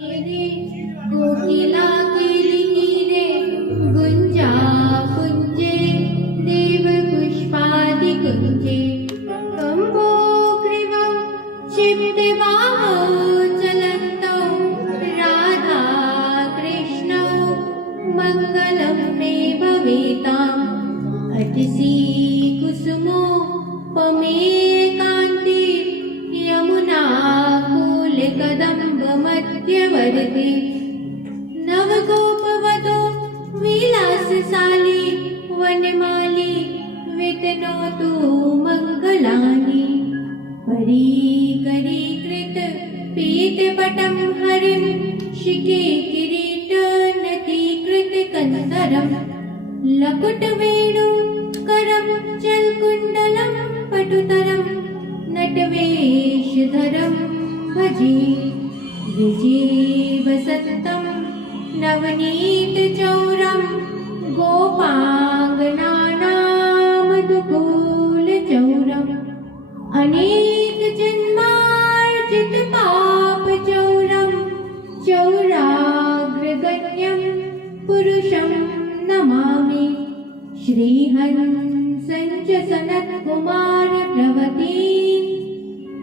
रे कोकिला केली रे गुंजा कुंजे देव पुष्पादि कुंजे कंबोग्रीव क्षिप्तवाह चलन्तौ राधा कृष्णौ मङ्गलं मे भवेताम् अटसी कुसुमो पमेकान्ति यमुना कूलकदम्बमध्यवर्ति नवगोपवधो विलासशाली वनमाली वितनोतु मङ्गलानि परीकरीकृत पीतपटं हरिं शिखे किरीटनतीकृतकन्दरं लकुटवेणुकरं चलकुण्डलं पटुतरं नटवेषधरं भजे विजे वसन्तं नवनीतचौरं गोपाङ्गनानामनुकूलचौरम् अनेकजन्मार्जितपापचौरं चौराग्रगण्यं पुरुषं नमामि श्रीहंसं च सनत्कुमारप्रवतीं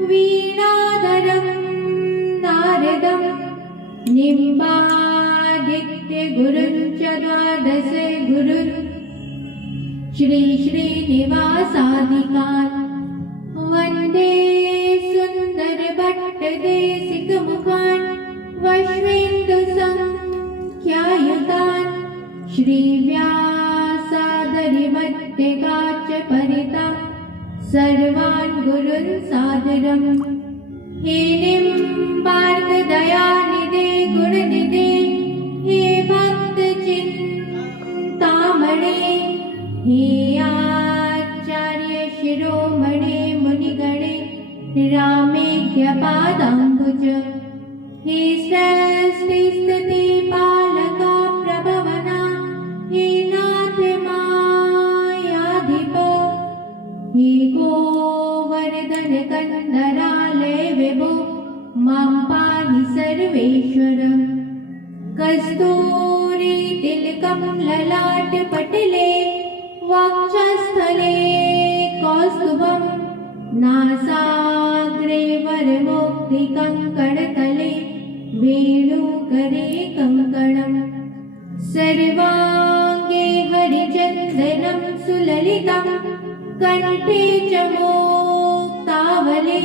वीणाधरं नारदं निम्बादित्यगुरुं च द्वादश गुरुन् श्रीश्रीनिवासादिकान् वन्दे सुन्दरभट्टदेशिकमुखान् वश्वेन्दुसङ्ख्यायुतान् श्रीव्यासादरिमध्यगाच्च परितं सर्वान् गुरुन् सादरम् हे निम्बार्कदयानिधे गुणनिधे हे भक्तचिन्तामणे हे आचार्य शिरोमणे मुनिगणे रामेज्ञपादाम्बुज हे सृष्टिस्थिति पालका प्रभवना हे नाथ मायाधिप हे गोवर्धन कन्दरालय विभो मां पाहि सर्वेश्वर कस्तूरी तिलकं ललाटपटले वक्षस्थले कौस्तुभं नासाग्रे वरमौक्तिकङ्कणतले वेणुकरे कङ्कणम् सर्वाङ्गे हरिचन्दनं सुललितं कण्ठे च मुक्तावले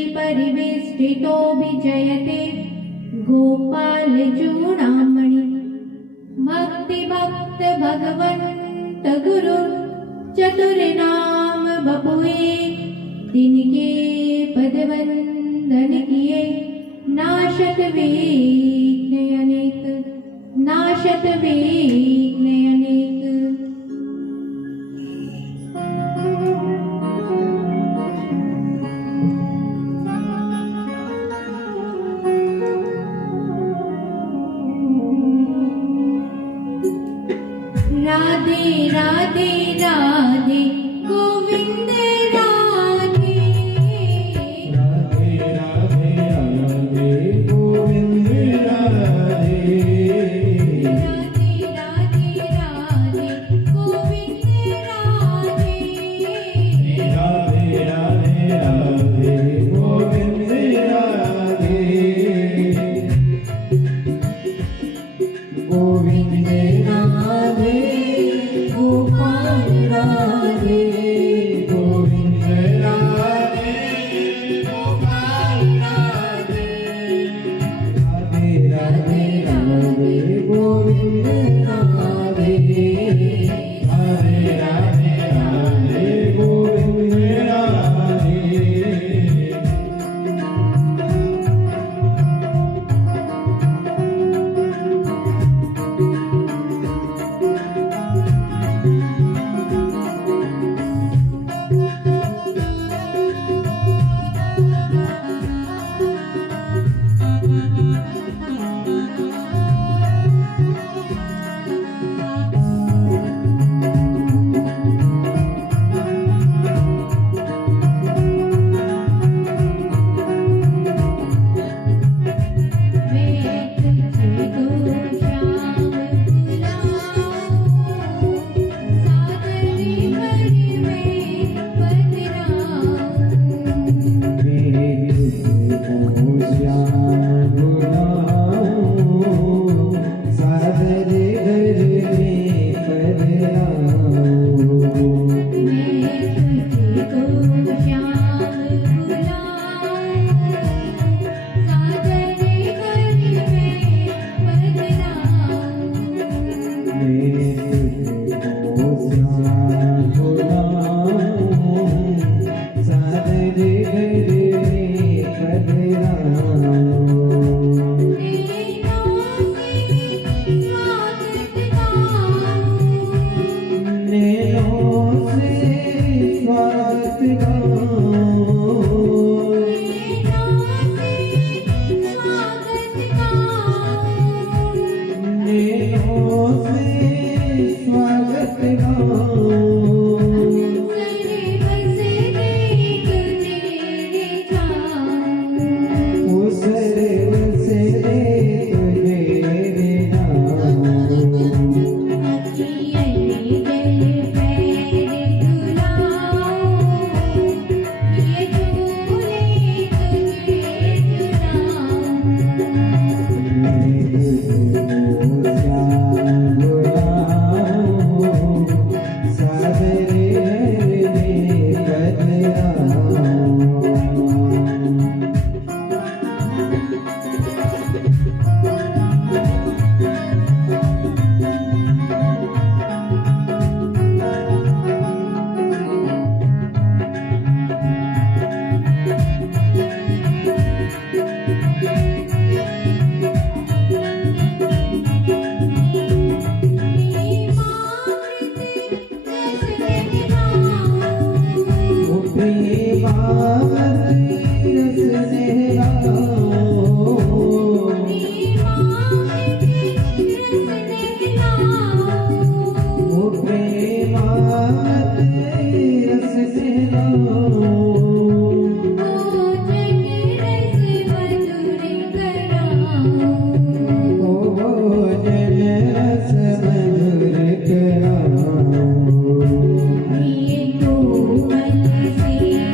गोपास्त्रीपरिवेष्टितो विजयते गोपालचूडामणि भक्तिभक्त भगवन्त गुरु चतुर्नाम बपुए तिनके पदवंदन किए नाशत विघ्न अनेक नाशत विघ्न अनेक। राधे राधे राधे गोविंद राधे राधे राधे राधे गोविंद राधे राधे राधे राधे गोविंद राधे राधे राधे राधे गोविंद राधे गोविंद राधे गोपाल श्याम बुलाऊं सादरे घर में पधराऊं मैं तुझको श्याम बुलाऊं सादरे घर में पधराऊं मैं तुझको श्याम बुलाऊं सादरे घर में पधराऊं नैनों से स्वागत गाऊं नैनों से स्वागत गाऊं सरे बसे देख तेरे जाऊं उसरे उसरे तुझे रे नाम अखियले जल पैर दुलाऊं ये झूले तुझे झुलाऊं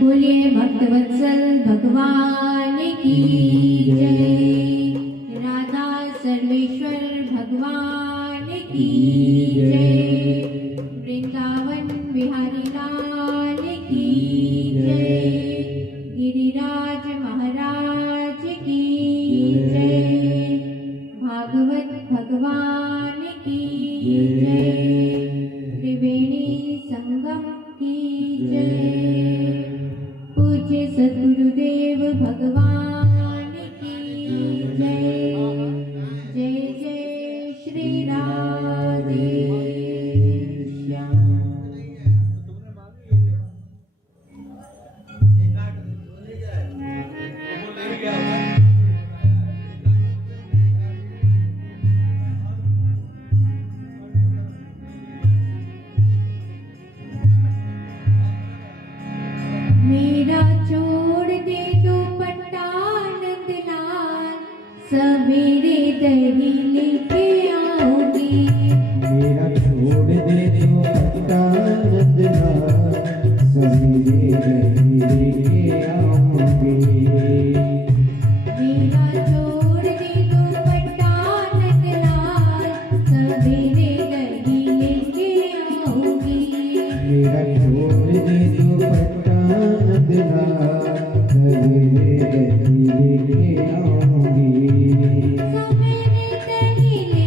बोलिए भक्तवत्सल भगवान की जय। राधा सर्वेश्वर भगवान की जय। वृंदावन बिहारी लाल की जय। गिरिराज महाराज सवेरे दही लेके आऊंगी मेरा छोड़ दे तो पट्टा नंदना सवेरे दही लेके आऊंगी मेरा छोड़ दे दुपट्टा नंदलाल सवेरे दही लेके आऊंगी मेरा छोड़ दे तो पट्टा नंदना सवेरे दही लेके आऊंगी सवेरे दही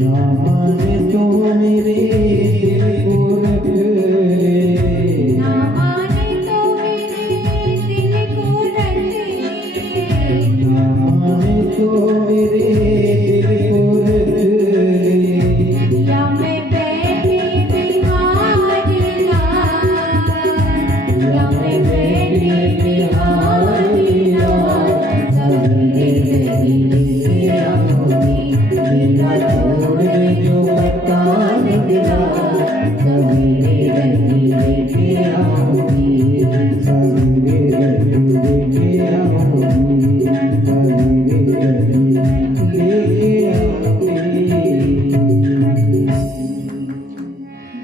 ना माने तो मेरे दिल को रख ले, ना माने तो मेरे दिल को रख ले, ना माने तो मेरे दिल को रख ले, या मैं बैठे बिहारी लाल, या मैं बैठे बिहारी लाल, सवेरे दही आऊंगी, मेरा छोड़ दे जो पत्ता निकला, सवेरे दही लेके आऊंगी, सवेरे दही लेके आऊंगी, सवेरे दही लेके आऊंगी।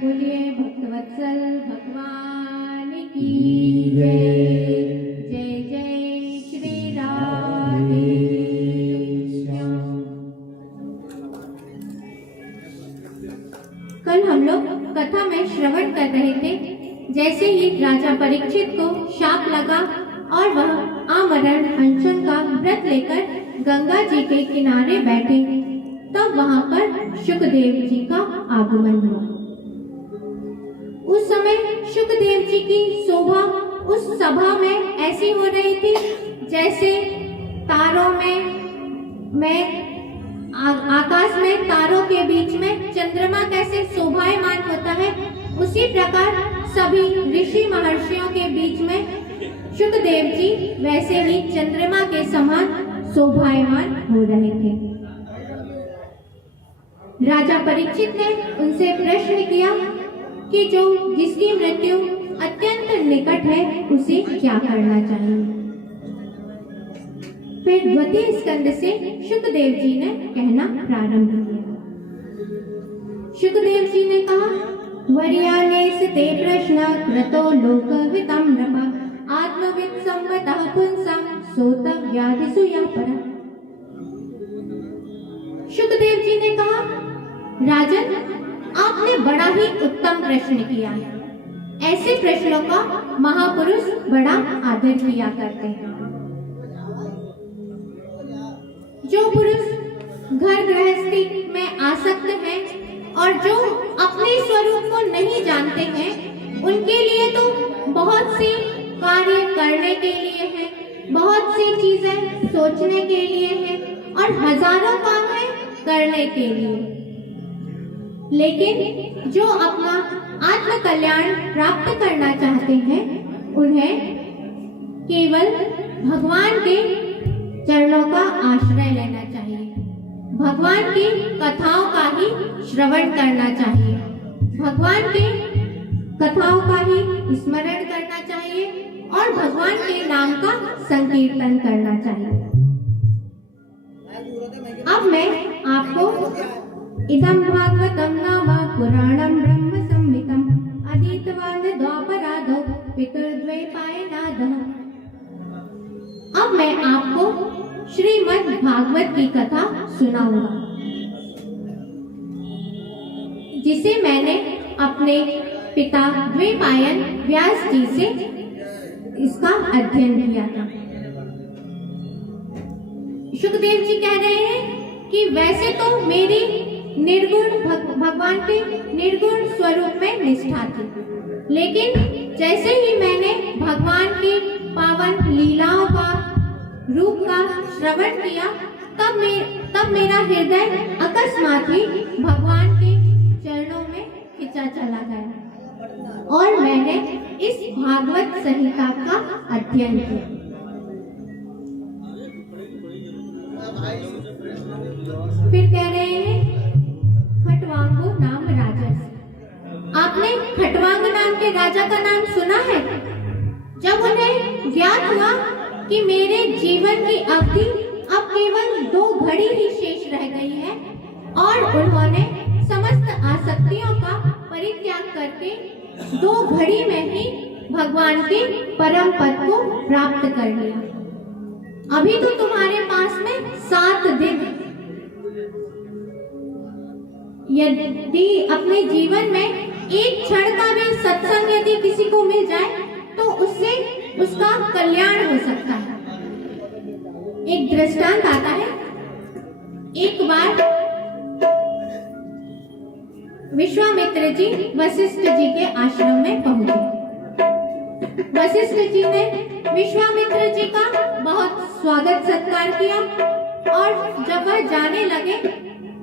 बोलिए भक्तवत्सल भगवान की जय। जय जय श्री राधे श्याम। कल हम लोग कथा में श्रवण कर रहे थे, जैसे ही राजा परीक्षित को शाप लगा और वह आमरण अनशन का व्रत लेकर गंगा जी के किनारे बैठे, तब वहां पर शुकदेव जी का आगमन हुआ। उस समय शुकदेव जी की शोभा उस सभा में ऐसी हो रही थी जैसे तारों में आकाश में तारों के बीच में चंद्रमा कैसे शोभायमान होता है, उसी प्रकार सभी ऋषि महर्षियों के बीच में शुकदेव जी वैसे ही चंद्रमा के समान शोभायमान हो रहे थे। राजा परीक्षित ने उनसे प्रश्न किया कि जिसकी मृत्यु अत्यंत निकट है उसे क्या करना चाहिए। फिर द्वितीय स्कंद से शुकदेव जी ने कहना प्रारंभ किया। शुकदेव जी ने कहा, वर्यानेस ते प्रश्न कृतो लोकहितं नृप, आत्मवित् संवतः पुंसं सोतव्याधिषु या परः। शुकदेव जी ने कहा, राजन, आपने बड़ा ही उत्तम प्रश्न किया है। ऐसे प्रश्नों का महापुरुष बड़ा आदर किया करते हैं। जो पुरुष घर गृहस्थी में आसक्त हैं और जो अपने स्वरूप को नहीं जानते हैं, उनके लिए तो बहुत से कार्य करने के लिए हैं, बहुत सी चीजें सोचने के लिए हैं और हजारों काम है करने के लिए। लेकिन जो अपना आत्म कल्याण प्राप्त करना चाहते हैं, उन्हें केवल भगवान के चरणों का आश्रय लेना चाहिए, भगवान की कथाओं का ही श्रवण करना चाहिए, भगवान के कथाओं का ही स्मरण करना चाहिए और भगवान के नाम का संकीर्तन करना चाहिए। अब मैं आपको इदं भागवतं नाम पुराणं ब्रह्म संहितं, अधीतवान् द्वापराधौ पितृद्वैपायनादः। अब मैं आपको श्रीमद् भागवत की कथा सुनाऊंगा, जिसे मैंने अपने पिता द्वैपायन व्यास जी से इसका अध्ययन किया था। शुकदेव जी कह रहे हैं कि वैसे तो मेरी निर्गुण भगवान के निर्गुण स्वरूप में निष्ठा थी, लेकिन जैसे ही मैंने भगवान की पावन लीलाओं का रूप का श्रवण किया, तब मेरा हृदय अकस्मात ही भगवान के चरणों में खिंचा चला गया और मैंने इस भागवत संहिता का अध्ययन किया। फिर कह रहे हैं, खटवांगो नाम राजा से। आपने खटवांग नाम के राजा का नाम सुना है? जब उन्हें ज्ञात हुआ कि मेरे जीवन की अवधि अब केवल 2 घड़ी ही शेष रह गई है और उन्होंने समस्त आसक्तियों का परित्याग करके 2 घड़ी में ही भगवान के परम पद को प्राप्त कर लिया। अभी तो तुम्हारे पास में 7 दिन, यदि अपने जीवन में एक क्षण का भी सत्संग यदि किसी को मिल जाए तो उससे उसका कल्याण हो सकता है। एक दृष्टांत आता है, एक बार विश्वामित्र जी वशिष्ठ जी के आश्रम में पहुंचे। वशिष्ठ जी ने विश्वामित्र जी का बहुत स्वागत सत्कार किया और जब वह जाने लगे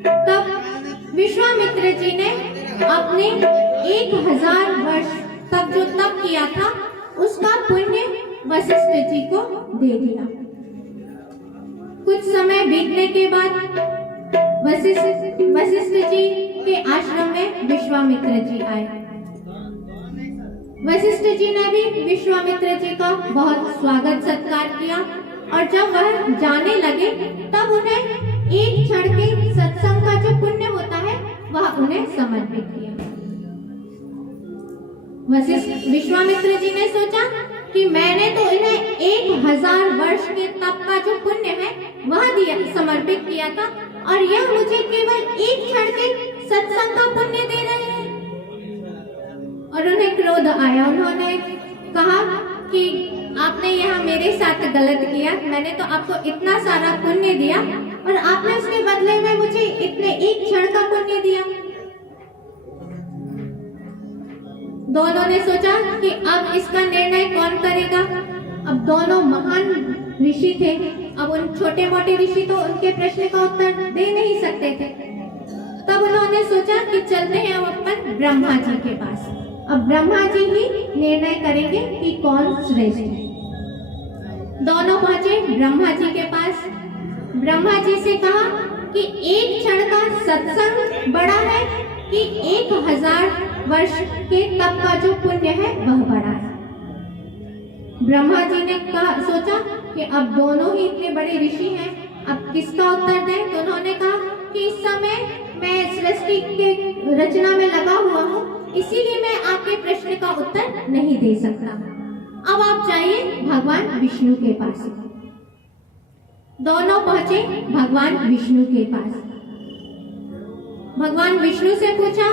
तब विश्वामित्र जी ने अपने 1000 वर्ष तक जो तप किया था उसका पुण्य वशिष्ठ जी को दे दिया। कुछ समय बीतने के बाद वशिष्ठ जी के आश्रम में विश्वामित्र जी आए। वशिष्ठ जी ने भी विश्वामित्र जी का बहुत स्वागत सत्कार किया और जब वह जाने लगे तब उन्हें एक क्षण के सत्संग का जो पुण्य होता है वह उन्हें समर्पित किया। विश्वामित्र जी ने सोचा कि मैंने तो इन्हें 1000 वर्ष के तप का जो पुण्य है वह दिया समर्पित किया था और यह मुझे केवल एक क्षण के सत्संग का पुण्य दे रहे हैं। और उन्हें क्रोध आया। उन्होंने कहा कि आपने यहाँ मेरे साथ गलत किया। मैंने तो आपको इतना सारा पुण्य दिया और आपने उसके बदले में मुझे इतने एक क्षण का पुण्य दिया। दोनों ने सोचा कि अब इसका निर्णय कौन करेगा। अब दोनों महान ऋषि थे। अब उन छोटे मोटे ऋषि तो उनके प्रश्न का उत्तर दे नहीं सकते थे। तब उन्होंने सोचा कि चलते हैं हम अपन ब्रह्मा जी के पास। अब ब्रह्मा जी ही निर्णय करेंगे कि कौन श्रेष्ठ है। दोनों पहुंचे ब्रह्मा जी के पास। ब्रह्मा जी से कहा कि एक क्षण का सत्संग बड़ा है कि 1000 वर्ष के तप का जो पुण्य है वह बड़ा है। ब्रह्मा जी ने सोचा कि अब दोनों ही इतने बड़े ऋषि हैं, अब किसका उत्तर दें। तो उन्होंने कहा कि इस समय मैं सृष्टि के रचना में लगा हुआ हूँ, इसीलिए मैं आपके प्रश्न का उत्तर नहीं दे सकता। अब आप जाइए भगवान विष्णु के पास। दोनों पहुंचे भगवान विष्णु के पास। भगवान विष्णु से पूछा।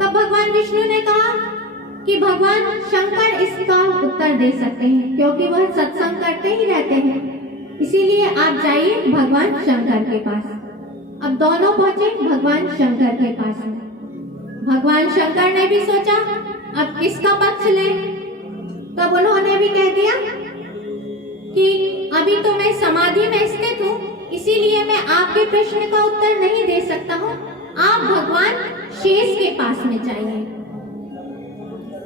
तब भगवान विष्णु ने कहा कि भगवान शंकर इसका उत्तर दे सकते हैं क्योंकि वह सत्संग करते ही रहते हैं, इसीलिए आप जाइए भगवान शंकर के पास। अब दोनों पहुंचे भगवान शंकर के पास। भगवान शंकर ने भी सोचा अब किसका पक्ष लें। तब उन्होंने भी कह दिया कि अभी तो मैं समाधि में स्थित हूँ, इसीलिए मैं आपके प्रश्न का उत्तर नहीं दे सकता हूँ। आप भगवान शेष के पास में जाइए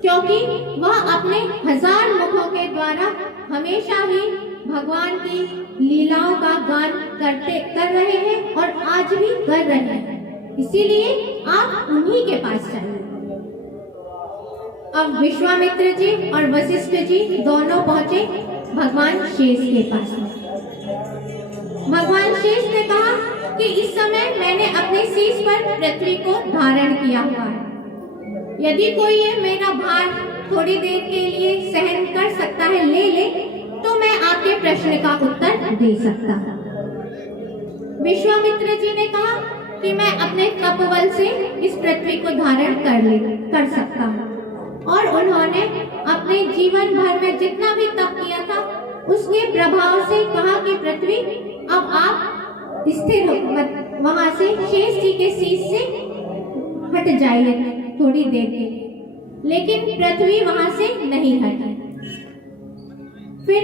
क्योंकि वह अपने 1000 मुखों के द्वारा हमेशा ही भगवान की लीलाओं का गान कर रहे हैं और आज भी कर रहे हैं, इसीलिए आप उन्हीं के पास जाइए। अब विश्वामित्र जी और वशिष्ठ जी दोनों पहुंचे भगवान शेष के पास में। भगवान शेष ने कहा कि इस समय मैंने अपने शीश पर पृथ्वी को धारण किया हुआ है। यदि कोई ये मेरा भार थोड़ी देर के लिए सहन कर सकता है ले ले तो मैं आपके प्रश्न का उत्तर दे सकता हूँ। विश्वामित्र जी ने कहा कि मैं अपने तपबल से इस पृथ्वी को धारण कर सकता हूँ। और उन्होंने अपने जीवन भर में जितना भी तप किया था उसके प्रभाव से कहा कि पृथ्वी अब आप स्थिर वहां से शेष जी के शीश से हट जाइए थोड़ी देर के लिए, लेकिन पृथ्वी वहां से नहीं हटी। फिर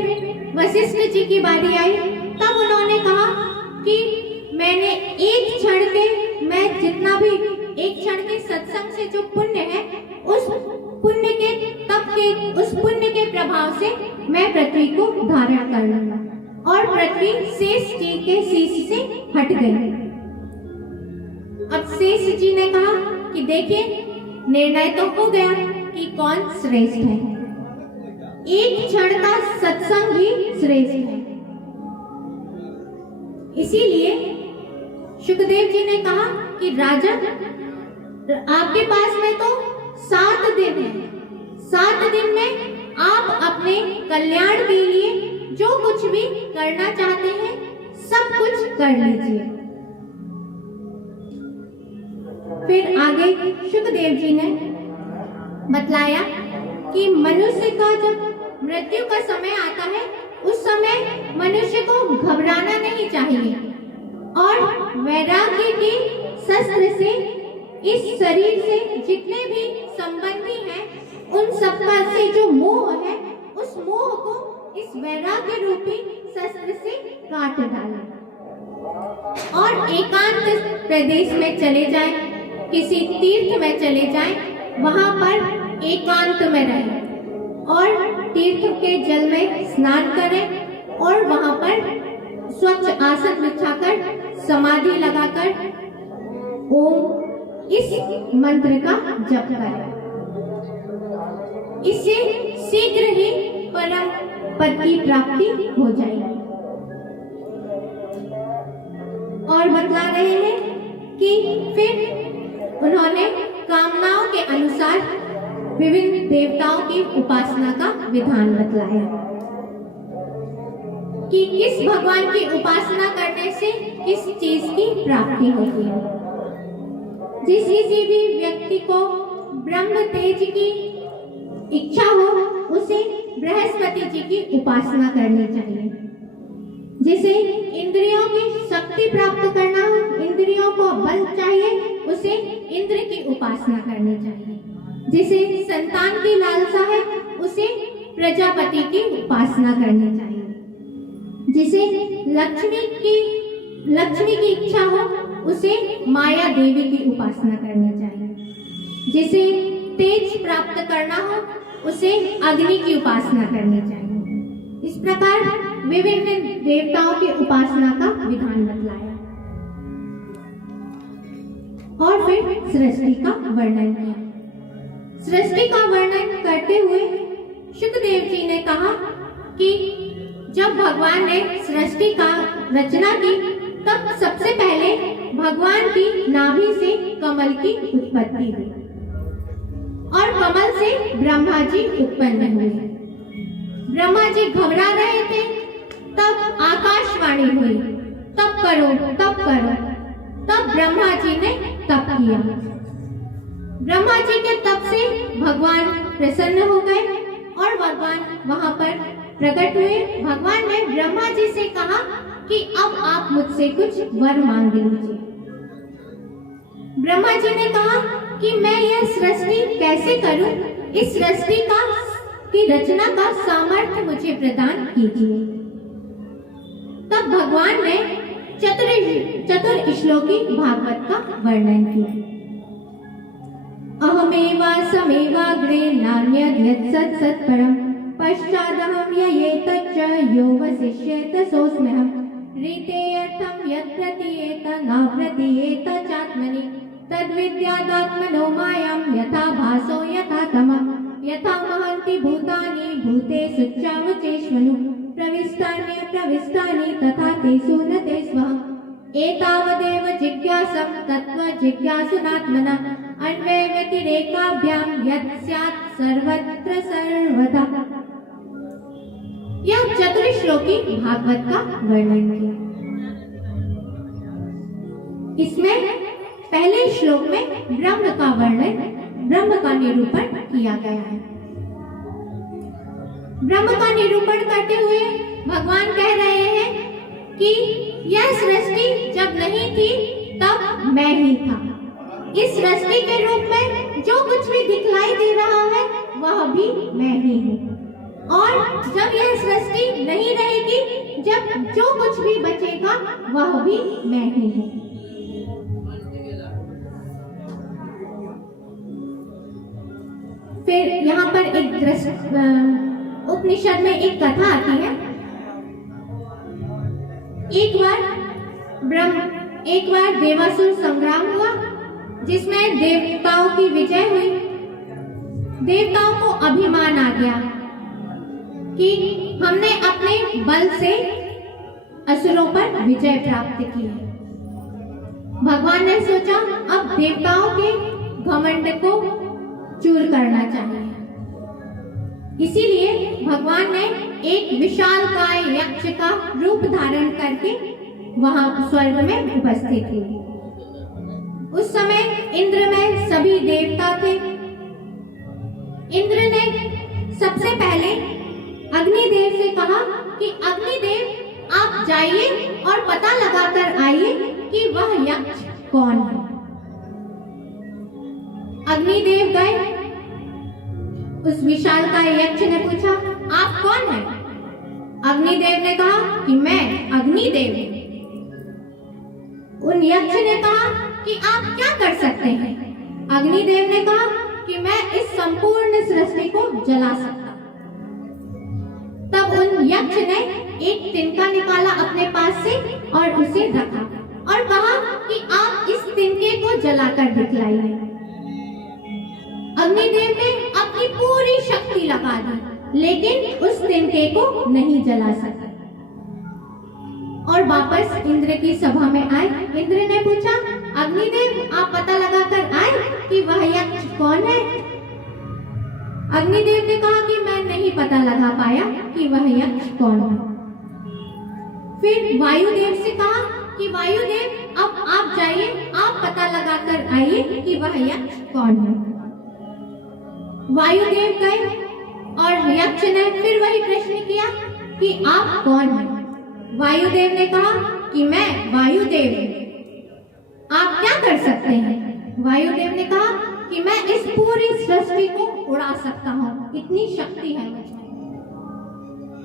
वशिष्ठ जी की बारी आई। तब उन्होंने कहा कि मैंने एक क्षण के सत्संग से जो पुण्य है उस पुण्य के प्रभाव से मैं पृथ्वी को धारण कर लूंगा। और पृथ्वी शेष जी के शीश से हट गई। अब शेष जी ने कहा कि देखिए निर्णय तो हो गया कि कौन श्रेष्ठ है। एक क्षण का सत्संग ही श्रेष्ठ है। इसीलिए शुकदेव जी ने कहा कि राजा आपके पास में तो 7 दिन है। 7 दिन में आप अपने कल्याण के लिए जो कुछ भी करना चाहते हैं सब कुछ कर लीजिए। फिर आगे शुकदेव जी ने बतलाया कि मनुष्य का जब मृत्यु का समय आता है उस समय मनुष्य को घबराना नहीं चाहिए और वैराग्य के शस्त्र से इस शरीर से जितने भी संबंधी हैं, उन सबका से जो मोह है, उस मोह को इस वैराग्य रूपी शस्त्र से काट डालें और एकांत प्रदेश में चले जाएं, किसी तीर्थ में चले जाएं, वहां पर एकांत में रहें और तीर्थ के जल में स्नान करें और वहां पर स्वच्छ आसन बिछाकर समाधि लगाकर ओम इस मंत्र का जप करें। इससे शीघ्र ही परम पद की प्राप्ति हो जाएगी। और बतला रहे हैं कि फिर उन्होंने कामनाओं के अनुसार विभिन्न देवताओं की उपासना का विधान बतलाया कि किस भगवान की उपासना करने से किस चीज की प्राप्ति होती है। जिस किसी भी व्यक्ति को ब्रह्म तेज की इच्छा हो, उसे बृहस्पति जी की उपासना करनी चाहिए। जिसे इंद्रियों की शक्ति प्राप्त करना हो, इंद्रियों को बल चाहिए, उसे इंद्र की उपासना करनी चाहिए। जिसे संतान की लालसा है, उसे प्रजापति की उपासना करनी चाहिए। जिसे लक्ष्मी की इच्छा हो, उसे माया देवी की उपासना करनी चाहिए। जिसे तेज प्राप्त करना हो, उसे अग्नि की उपासना करनी चाहिए। इस प्रकार विभिन्न देवताओं की उपासना का विधान बतलाया और फिर सृष्टि का वर्णन किया। सृष्टि का वर्णन करते हुए शुकदेव जी ने कहा कि जब भगवान ने सृष्टि का रचना की, तब सबसे पहले भगवान की नाभि से कमल की उत्पत्ति हुई और कमल से ब्रह्मा जी उत्पन्न हुए। ब्रह्मा जी घबरा रहे थे, तब आकाशवाणी हुई, तप करो तप करो। तब ब्रह्मा जी ने तप किया। ब्रह्मा जी के तप से भगवान प्रसन्न हो गए और भगवान वहां पर प्रकट हुए। भगवान ने ब्रह्मा जी से कहा कि अब आप मुझसे कुछ वर मांग लीजिए। ब्रह्मा जी ने कहा कि मैं यह सृष्टि कैसे करूं? इस सृष्टि की रचना का सामर्थ्य मुझे प्रदान कीजिए। तब भगवान ने चतुर्श्लोकी भागवत का वर्णन किया। अहमेवा समेवाग्रे नान्यद् यत् सत्परम् पश्चादहं ययेतच्च यो वसिष्येत सोऽस्म्यहम् रीतेऽर्थं यत् प्रतीयेत न प्रतीयेत चात्मनि तद्विद्यादात्मनो मायां यथा भासो यथा तमः यथा महन्ति भूतानि भूतेषु चावचेष्वनु प्रविष्टानि तथा तेषु न ते स्वः एतावदेव जिज्ञासं तत्त्वजिज्ञासुनात्मनः अन्वयव्यतिरेकाभ्यां यत् स्यात् सर्वत्र सर्वदा। यह चतुर्श्लोकी भागवत का वर्णन किया। इसमें पहले श्लोक में ब्रह्म का वर्णन, ब्रह्म का निरूपण किया गया है। ब्रह्म का निरूपण करते हुए भगवान कह रहे हैं कि यह सृष्टि जब नहीं थी तब मैं ही था। इस सृष्टि के रूप में जो कुछ भी दिखलाई दे रहा है वह भी मैं ही हूँ। और जब यह सृष्टि नहीं रहेगी, जब जो कुछ भी बचेगा वह भी मैं ही हूँ। फिर यहाँ पर एक उपनिषद में एक कथा आती है। एक बार देवासुर संग्राम हुआ, जिसमें देवताओं की विजय हुई। देवताओं को अभिमान आ गया कि हमने अपने बल से असुरों पर विजय प्राप्त की है। भगवान ने सोचा अब देवताओं के घमंड को चूर करना चाहिए। इसीलिए भगवान ने एक विशालकाय यक्ष का रूप धारण करके वहां स्वर्ग में उपस्थित हुए। उस समय इंद्र में सभी देवता थे। इंद्र ने सबसे पहले अग्निदेव से कहा कि अग्निदेव आप जाइए और पता लगाकर आइए कि वह यक्ष कौन है। अग्निदेव गए। उस विशालकाय यक्ष ने पूछा, आप कौन हैं? अग्निदेव ने कहा कि मैं अग्निदेव हूं। उन यक्ष ने कहा कि आप क्या कर सकते हैं? अग्निदेव ने कहा कि मैं इस संपूर्ण सृष्टि को जला सकता हूं। तब उन यक्ष ने एक तिनका निकाला अपने पास से और उसे रखा और कहा कि आप इस तिनके को जलाकर दिखलाइए। अग्निदेव ने अपनी पूरी शक्ति लगा दी, लेकिन उस तिनके को नहीं जला सका और वापस इंद्र की सभा में आए। इंद्र ने पूछा, अग्निदेव आप पता लगाकर आए कि वह यक्ष कौन है? अग्निदेव ने कहा कि मैं नहीं पता लगा पाया कि वह यक्ष कौन है। फिर वायुदेव से कहा कि वायुदेव अब आप जाइए, आप पता लगाकर आइए कि वह यक्ष कौन है। वायुदेव गए और यक्ष ने फिर वही प्रश्न किया कि आप कौन हैं? वायुदेव ने कहा कि मैं वायुदेव हूं। आप क्या कर सकते हैं? वायुदेव ने कहा कि मैं इस पूरी सृष्टि को उड़ा सकता हूँ, इतनी शक्ति है मुझे।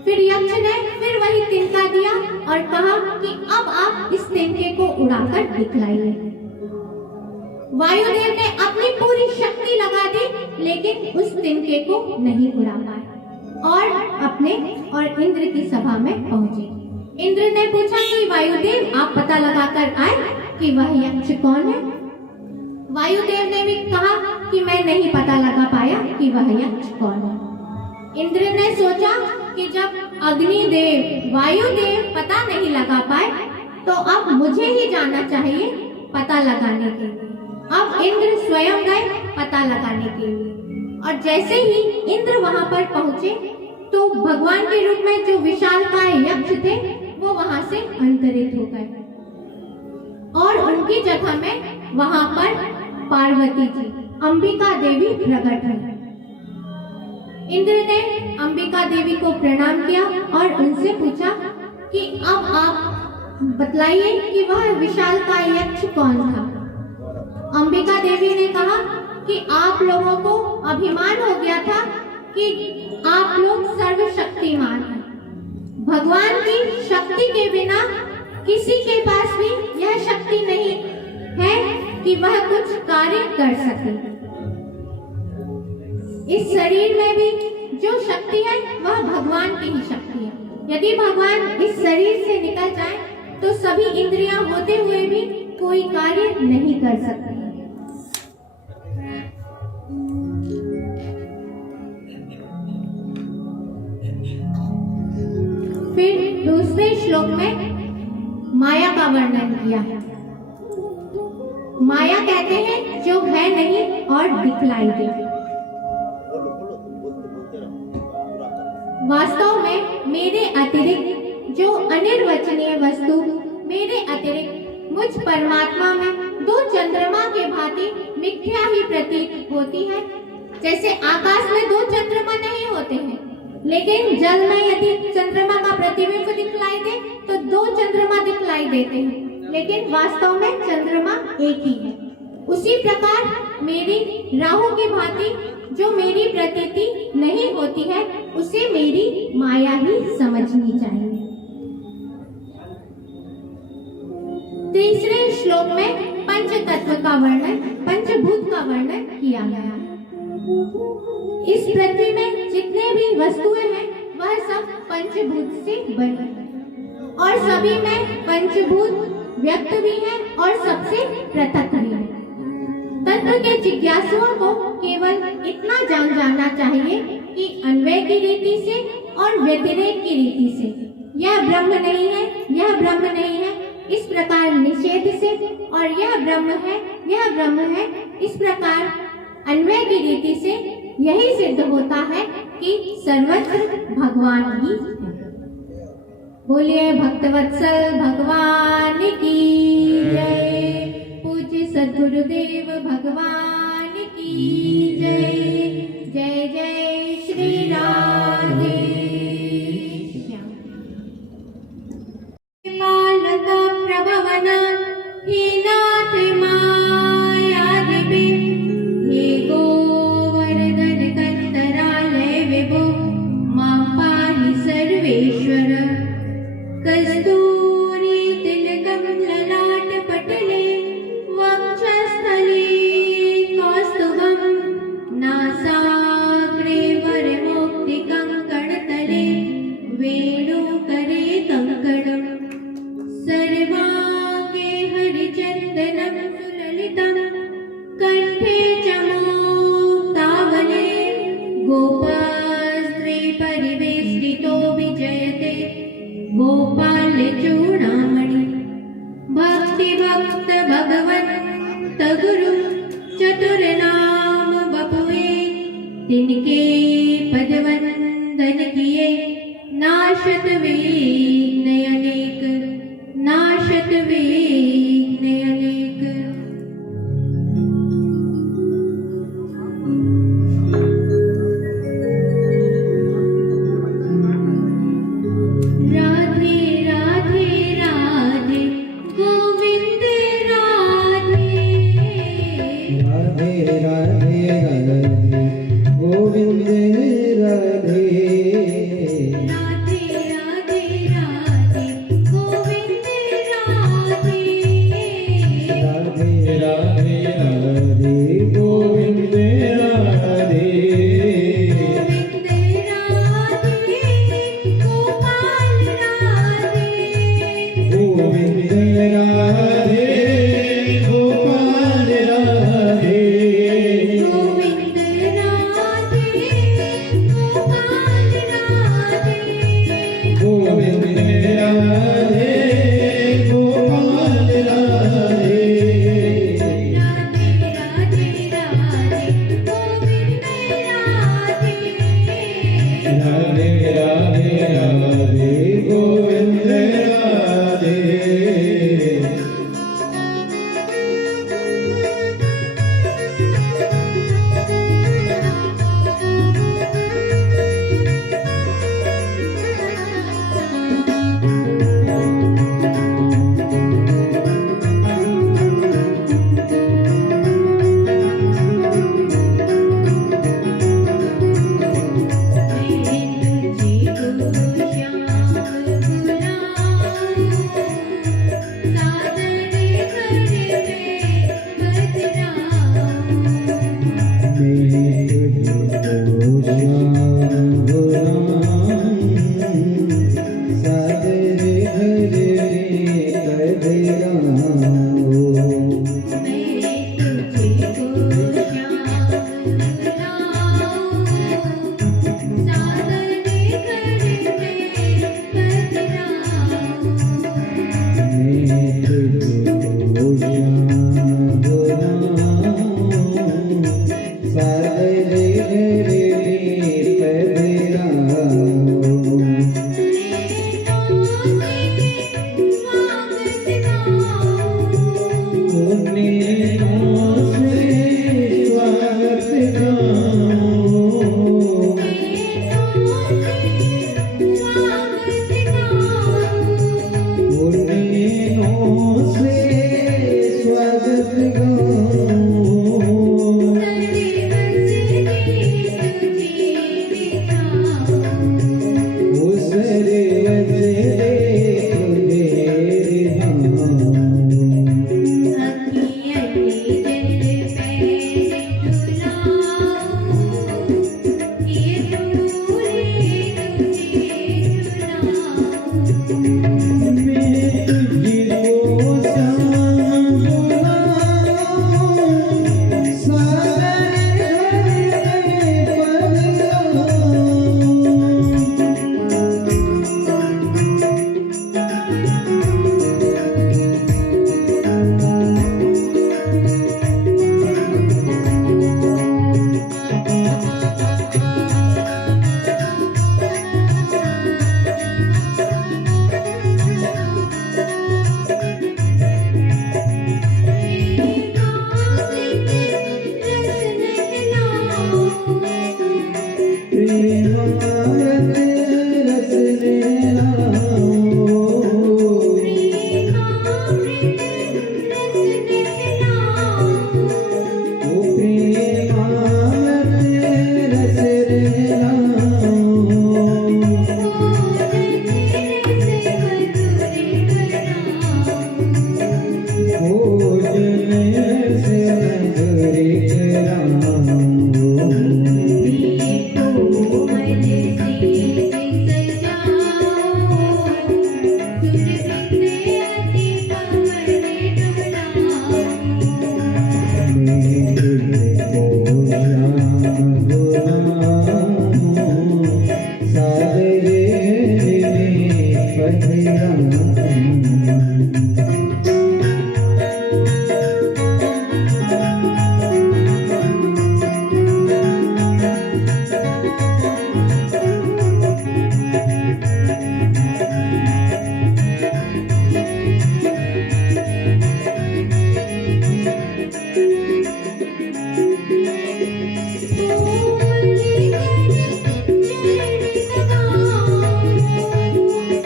फिर यक्ष ने फिर वही तिनका दिया और कहा कि अब आप इस तिनके को उड़ाकर दिखलाइए। वायुदेव ने अपनी पूरी शक्ति लगा दी, लेकिन उस तिनके को नहीं उड़ा पाए और इंद्र की सभा में पहुंचे। इंद्र ने पूछा कि वायुदेव आप पता लगाकर आए कि वह यक्ष कौन है? वायुदेव ने भी कहा कि मैं नहीं पता लगा पाया कि वह यक्ष कौन है। इंद्र ने सोचा कि जब अग्निदेव वायुदेव पता नहीं लगा पाए तो अब मुझे ही जाना चाहिए पता लगाने के लिए। अब इंद्र स्वयं गए पता लगाने के लिए और जैसे ही इंद्र वहां पर पहुंचे तो भगवान के रूप में जो विशालकाय यक्ष थे वो वहां से अंतरित हो गए और उनकी जगह में वहां पर पार्वती जी, अंबिका देवी प्रकट हुई। इंद्र ने अंबिका देवी को प्रणाम किया और उनसे पूछा कि अब आप बतलाइए कि वह विशालकाय यक्ष कौन था। अंबिका देवी ने कहा कि आप लोगों को अभिमान हो गया था कि आप लोग सर्वशक्तिमान हैं। भगवान की शक्ति के बिना किसी के पास भी यह शक्ति नहीं है कि वह कुछ कार्य कर सके। इस शरीर में भी जो शक्ति है वह भगवान की ही शक्ति है। यदि भगवान इस शरीर से निकल जाए तो सभी इंद्रियां होते हुए भी कोई कार्य नहीं कर सकते। फिर दूसरे श्लोक में माया का वर्णन किया है। माया कहते हैं जो है नहीं और दिखलाई दे। वास्तव में मेरे अतिरिक्त जो अनिर्वचनीय वस्तु मेरे अतिरिक्त मुझ परमात्मा में दो चंद्रमा के भांति मिथ्या ही प्रतीत होती है। जैसे आकाश में दो चंद्रमा नहीं होते हैं, लेकिन जल में यदि चंद्रमा का प्रतिबिंब दिखलाई दे तो दो चंद्रमा दिखलाई देते हैं, लेकिन वास्तव में चंद्रमा एक ही है। उसी प्रकार मेरी राहु की भांति जो मेरी प्रतीति नहीं होती है उसे मेरी माया ही समझनी चाहिए। तीसरे श्लोक में पंच तत्व का वर्णन, पंचभूत का वर्णन किया गया है। इस पृथ्वी में जितने भी वस्तुएं हैं वह सब पंचभूत से बनी है और सभी में पंचभूत व्यक्त भी है और सबसे पृथक भी है। तत्व के जिज्ञासुओं को केवल इतना जान जाना चाहिए कि अन्वय की रीति से और व्यतिरेक की रीति से यह ब्रह्म नहीं है, यह ब्रह्म नहीं है, इस प्रकार निषेध से और यह ब्रह्म है, यह ब्रह्म है, इस प्रकार अन्वय की रीति से यही सिद्ध होता है कि सर्वत्र भगवान ही है। बोलिए भक्तवत्सल भगवान की जय। पूज्य सद्गुरुदेव भगवान की जय। जय जय श्री राधे श्याम। पालक प्रभवन हे नाथ माया देवी हे तिनके पदवंदन किए नाशत विघ्न अनेक, नाशत विघ्न अनेक। राधे राधे राधे गोविंद राधे, राधे राधे राधे गोविंद राधे, राधे राधे राधे गोविंद राधे, राधे राधे राधे गोविंद राधे, गोविंद राधे गोपाल राधे, गोविंद राधे गोपाल राधे,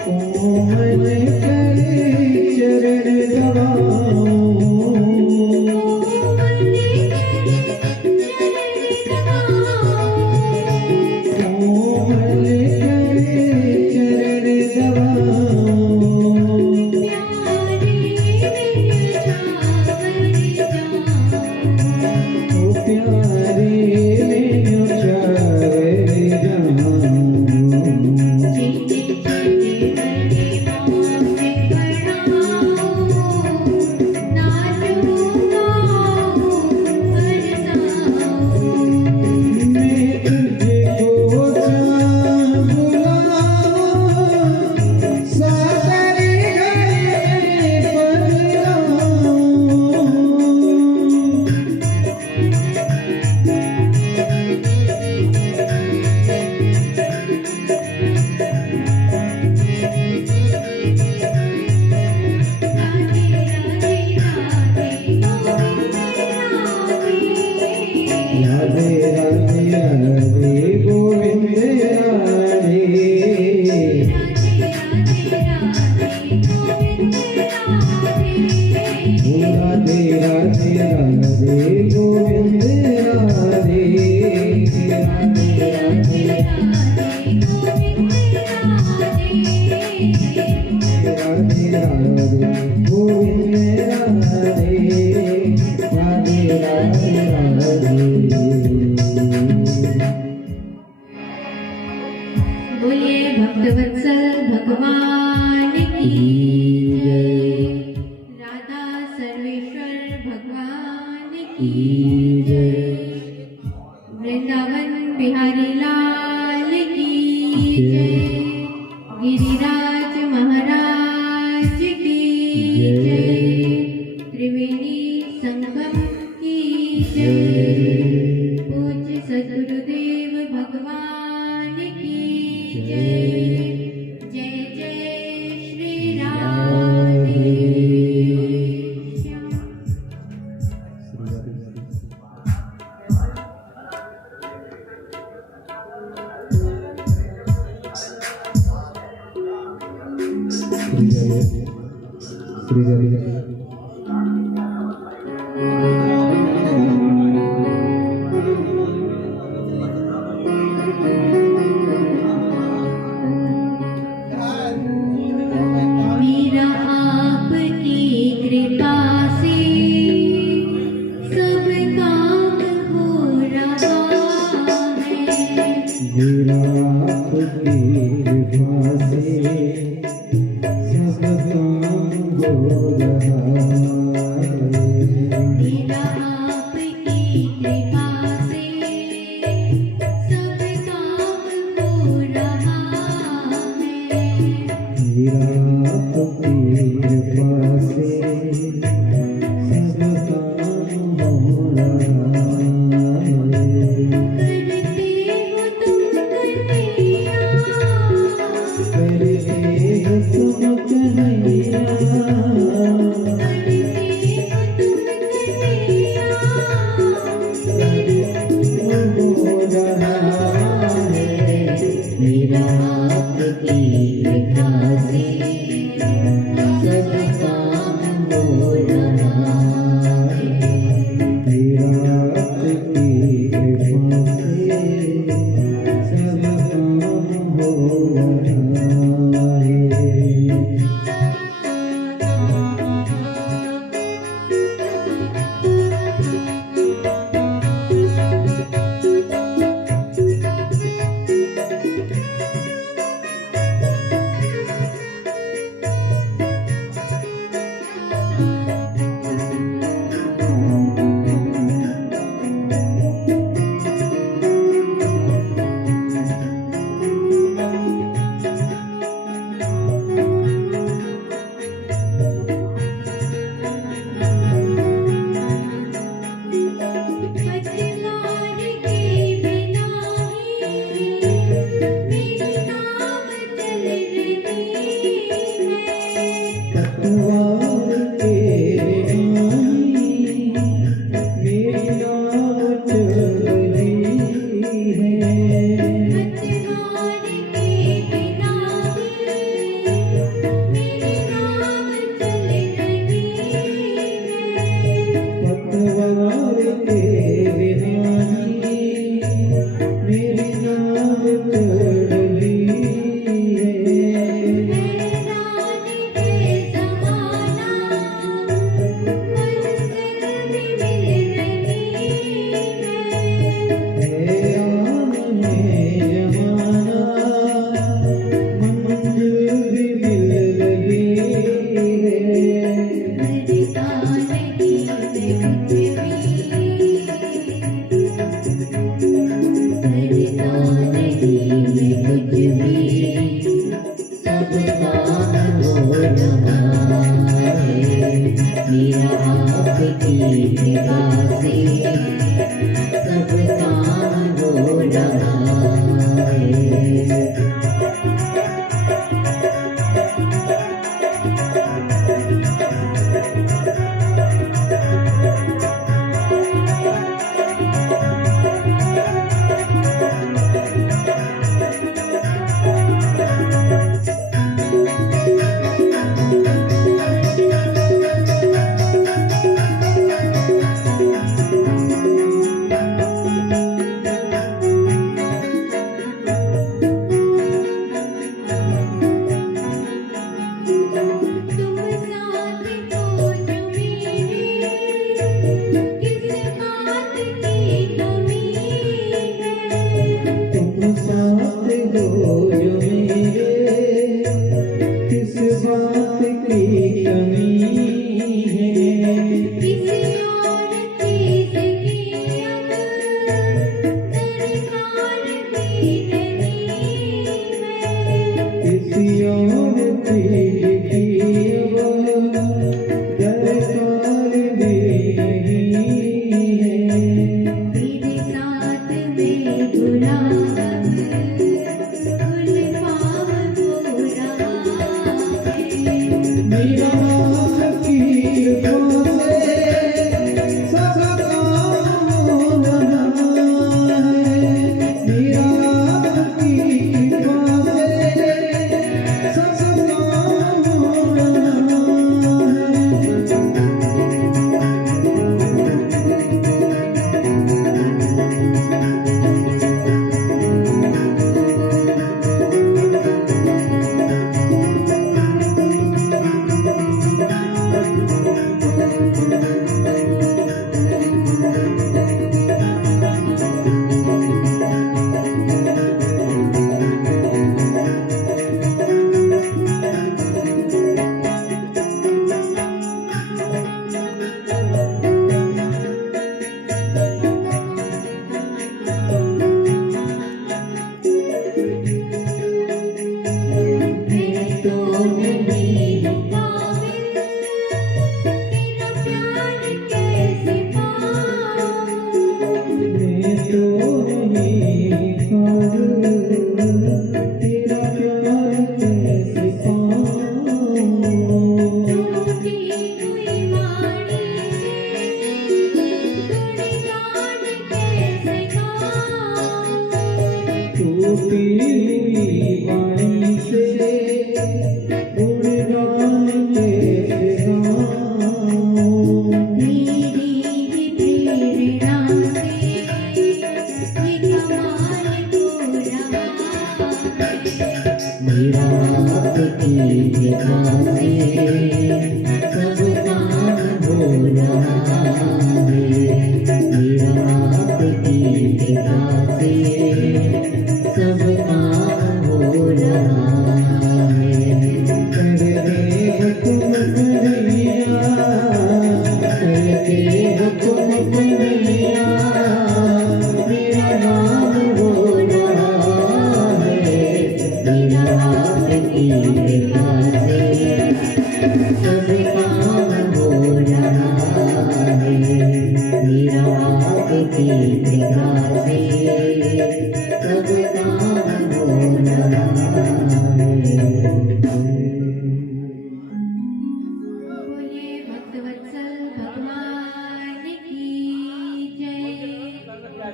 कोमल करे चरण दबाऊं कोमल करे चरण दबाऊं ओ प्यारे मैनू चावे जाऊं मैं तुझको सा बुलाऊं सागर गए पगलाऊं राधे राधे राधे गोविंद राधे ओ राधे राधे राधे गोविंद राधे राधे राधे राधे राधे गोविंद राधे राधे राधे राधे बोलिए भक्तवत्सल भगवान की जय। राधा सर्वेश्वर भगवान की जय। वृंदावन बिहारी लाल की जय। गिरिराज महाराज की जय। त्रिवेणी संगम की जय। पूज्य सद्गुरुदेव भगवान की जय। जय जय श्री राधे श्याम। श्री हरि मेरा आपकी कृपा से सब काम हो रहा है। मेरा आपकी कृपा से सब काम हो रहा है मेरा आपकी कृपा से सब काम हो रहा है। मेरा आपकी कृपा से सब काम हो रहा है करते हो तुम कन्हैया, करते हो तुम कन्हैया करते हो तुम कन्हैया। हो रहा है मेरा आपकी कृपा से सब काम हो रहा है मेरा आपकी कृपा से सब काम हो रहा है पतवार के बिना ही मेरी नाव चल रही है। पतवार के सब काम हो रहा है।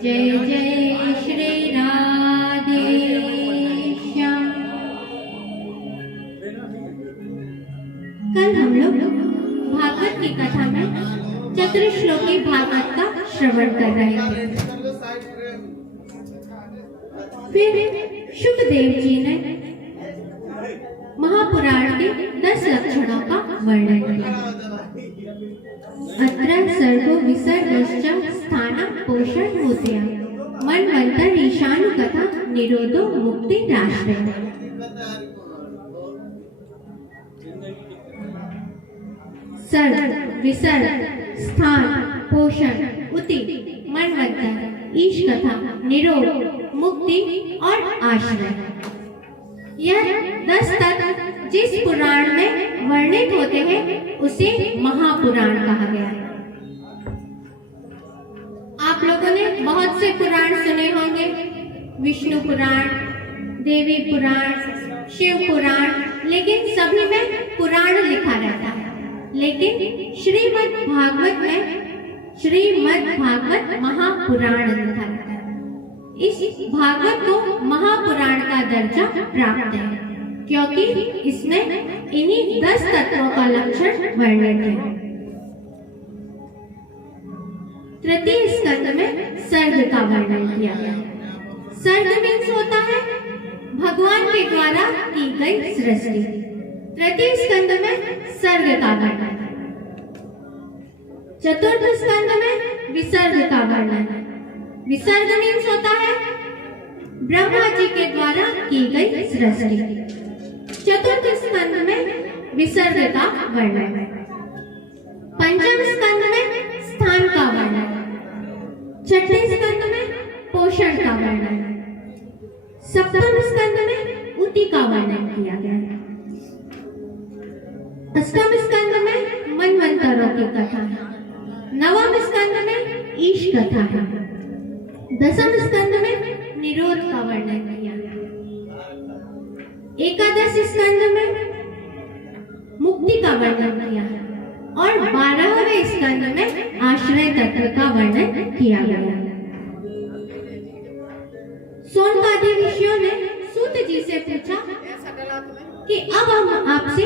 जय जय श्री राधे श्याम। कल हम लोग भागवत की कथा में चतुश्लोकी भागवत का श्रवण कर रहे थे। फिर शुकदेव जी ने महापुराण के 10 लक्षणों का वर्णन किया। अत्र सर्गो विसर्गश्च स्थानं पोषण होत्या मन्वंतर ईशानु कथा निरोधो मुक्ति राष्ट्र। सर्ग विसर्ग स्थान पोषण उति मन्वंतर ईश कथा निरोध मुक्ति और आश्रय, यह 10 तत्व जिस पुराण में वर्णित होते हैं उसे महापुराण कहा गया है। लोगों ने बहुत से पुराण सुने होंगे, विष्णु पुराण, देवी पुराण, शिव पुराण, लेकिन सभी में पुराण लिखा रहता है। लेकिन श्रीमद् भागवत महापुराण लिखा रहता है। इस भागवत को महापुराण का दर्जा प्राप्त है, क्योंकि इसमें इन्हीं 10 तत्वों का लक्षण वर्णित है। तृतीय स्कंद में सर्ग का वर्णन किया गया है। सर्ग मीन्स होता है भगवान के द्वारा की गई सृष्टि। तृतीय स्कंद में सर्ग का वर्णन है। चतुर्थ स्कंद में विसर्ग का वर्णन है। विसर्ग मीन्स होता है ब्रह्मा जी के द्वारा की गई सृष्टि। चतुर्थ स्कंद में विसर्ग का वर्णन है। पंचम स्कंद में स्थान का वर्णन है। छठे स्कंद में पोषण का वर्णन है। सप्तम स्कंद में उति का वर्णन किया गया है। अष्टम स्कंद में मनवंतरों की कथा है। नवम स्कंद में ईश कथा है। दसम स्कंद में निरोध का वर्णन किया है। एकादश स्कंद में मुक्ति का वर्णन किया है और 12वें स्कंद में आश्रय तत्व का वर्णन किया गया है। सोनकादि ऋषियों ने सूत जी से पूछा कि अब हम आपसे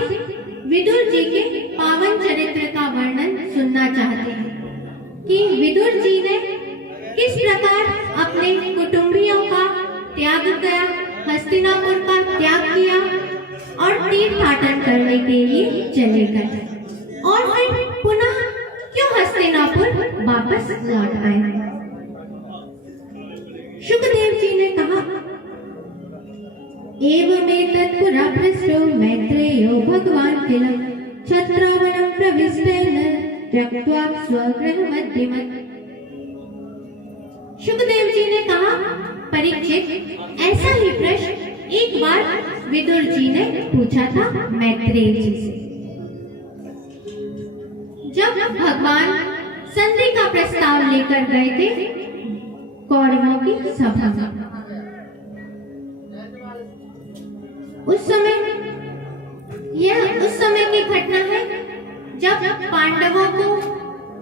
विदुर जी के पावन चरित्र का वर्णन सुनना चाहते हैं कि विदुर जी ने किस प्रकार अपने कुटुंबियों का त्याग किया, हस्तिनापुर का त्याग किया और तीर्थाटन करने के लिए चले गए और फिर पुनः क्यों हस्तिनापुर वापस लौट आए। शुकदेव जी ने कहा, एवमेतत्पुरा पृष्टो मैत्रेयो भगवान तिलक छत्रावनं प्रविष्टेन त्यक्त्वा स्वगृहमध्यमत्। शुकदेव जी ने कहा, परीक्षित, ऐसा ही प्रश्न एक बार विदुर जी ने पूछा था मैत्रेय जी से। जब भगवान संधि का प्रस्ताव लेकर गए थे कौरवों की सभा में, उस समय की घटना है जब पांडवों को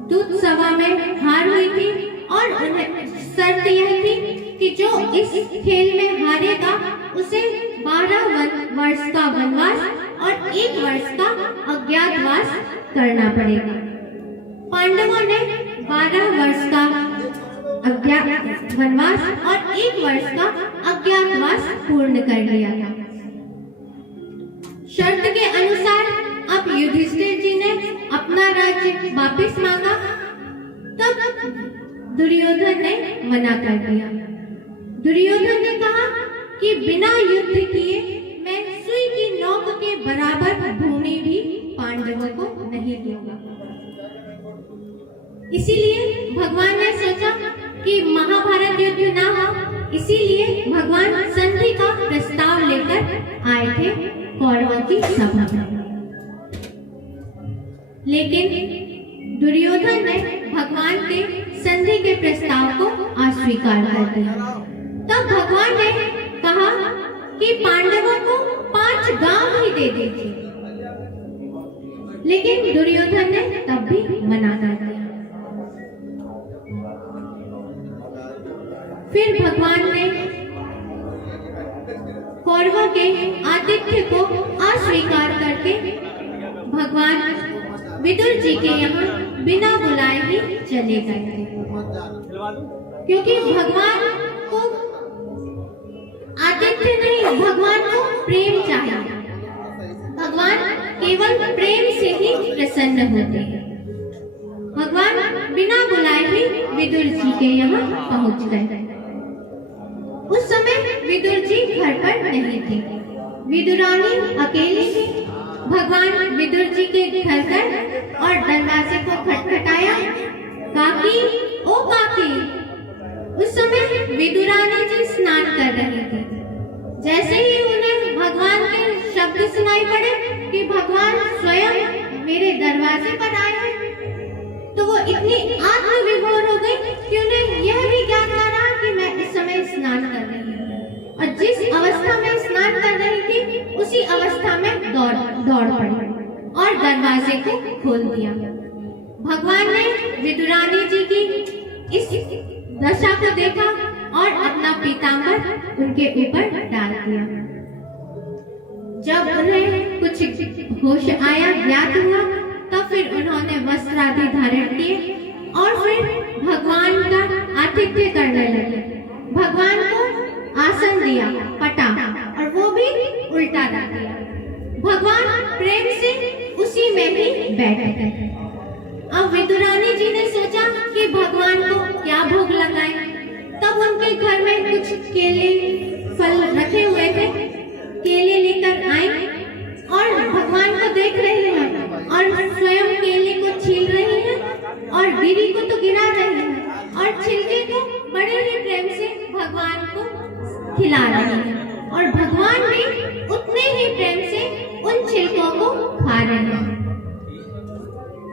दूत सभा में हार हुई थी और उन्हें शर्त यह थी कि जो इस खेल में हारेगा उसे 12 वर्ष का वनवास और 1 वर्ष का अज्ञातवास करना पड़ेगा। पांडवों ने 12 वर्ष का वनवास और 1 वर्ष का अज्ञातवास पूर्ण कर लिया था। शर्त के अनुसार अब युधिष्ठिर जी ने अपना राज्य वापस मांगा, तब दुर्योधन ने मना कर दिया। दुर्योधन ने कहा कि बिना युद्ध किए मैं सुई की नोक के बराबर भूमि भी पांडवों को नहीं दूंगा। इसीलिए भगवान ने सोचा कि महाभारत युद्ध ना हो, इसीलिए भगवान संधि का प्रस्ताव लेकर आए थे कौरवों की सभा में। लेकिन दुर्योधन ने भगवान के संधि के प्रस्ताव को अस्वीकार कर दिया। तब भगवान ने कहा कि पांडवों को 5 गांव ही दे दीजिए, लेकिन दुर्योधन ने तब भी मना कर दिया। फिर भगवान ने कौरवों के आतिथ्य को अस्वीकार करके भगवान विदुर जी के यहाँ बिना बुलाए ही चले गए थे, क्योंकि भगवान को आतिथ्य नहीं, भगवान को प्रेम चाहिए। भगवान केवल प्रेम से ही प्रसन्न होते हैं। भगवान बिना बुलाए ही विदुर जी के यहाँ पहुँच गए। उस समय विदुर जी घर पर नहीं थे, विदुरानी अकेली थी। भगवान विदुर जी के घर गए और दरवाजे को खटखटाया। काकी, ओ काकी। उस समय विदुरानी जी स्नान कर रही थी। जैसे ही उन्हें भगवान के शब्द सुनाई पड़े कि भगवान स्वयं मेरे दरवाजे पर आए हैं, तो वो इतनी आत्मविभोर हो गई कि उन्हें यह दशा को देखा और अपना पीतांबर उनके ऊपर डाल दिया। जब उन्हें कुछ होश आया, ज्ञात हुआ, तब फिर उन्होंने वस्त्र आदि धारण किए और फिर भगवान का आतिथ्य करने लगे। भगवान को आसन दिया, पटा, और वो भी उल्टा रख दिया। भगवान प्रेम से उसी में ही बैठ गए। अब विदुरानी जी ने सोचा कि भगवान को क्या भोग लगाएं। तब उनके घर में कुछ केले फल रखे हुए थे। केले लेकर आई और भगवान को देख रही हैं और स्वयं केले को छील रही हैं और गिरी को तो गिरा रही हैं और छिलके को बड़े ही प्रेम से भगवान को खिला रही हैं और भगवान भी उतने ही प्रेम से उन छिलकों को खा रहे हैं।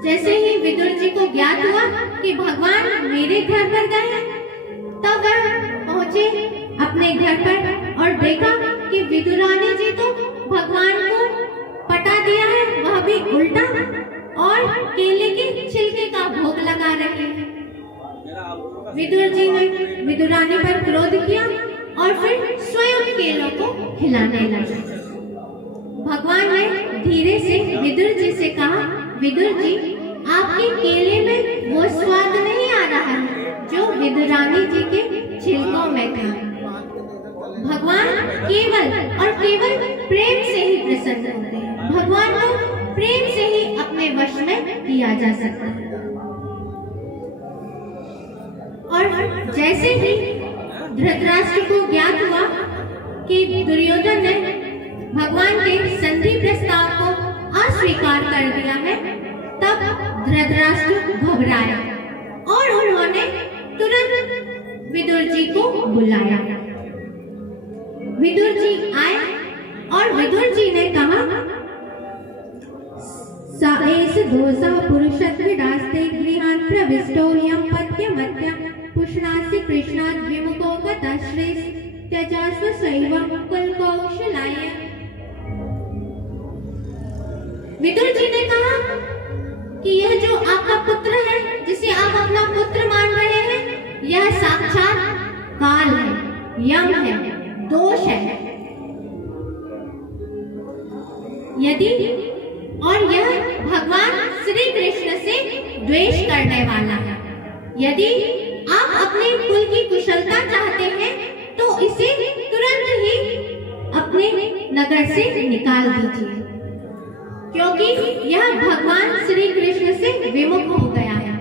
जैसे ही विदुर जी को ज्ञात हुआ कि भगवान मेरे घर पर गए हैं, तब वह पहुंचे अपने घर पर और देखा कि विदुरानी जी तो भगवान को पटा दिया है, वह भी उल्टा, और केले के छिलके का भोग लगा रहे हैं। विदुर जी ने विदुरानी पर क्रोध किया और फिर स्वयं केलों को खिलाने लगे। भगवान ने धीरे से विदुर जी से कहा, विदुर जी, आपके केले में वो स्वाद नहीं आ रहा है जो विदुरानी जी के छिलकों में था। भगवान केवल और केवल प्रेम से ही प्रसन्न होते हैं। भगवान को प्रेम से ही अपने वश में किया जा सकता है। और जैसे ही धृतराष्ट्र को ज्ञात हुआ कि दुर्योधन ने भगवान के संधि प्रस्ताव को अस्वीकार कर दिया है, तब धृतराष्ट्र घबराया और उन्होंने तुरंत विदुर जी को बुलाया। विदुर जी आए और विदुर जी ने कहा, साएस दोषा पुरुषत्विदास्ते गृहान् प्रविष्टो यं पत्यमत्यं पुष्णासि कृष्णात् विमुखो गतश्रेष्ठ त्यजास्व शैवं कुलकौशलाय। विदुर जी ने कहा कि यह जो आपका पुत्र है, जिसे आप अपना पुत्र मान रहे हैं, यह साक्षात काल है, यम है, दोष है। यदि और यह भगवान श्री कृष्ण से द्वेष करने वाला है। यदि आप अपने कुल की कुशलता चाहते हैं तो इसे तुरंत ही अपने नगर से निकाल दीजिए, क्योंकि यह भगवान श्री कृष्ण से विमुख हो गया है।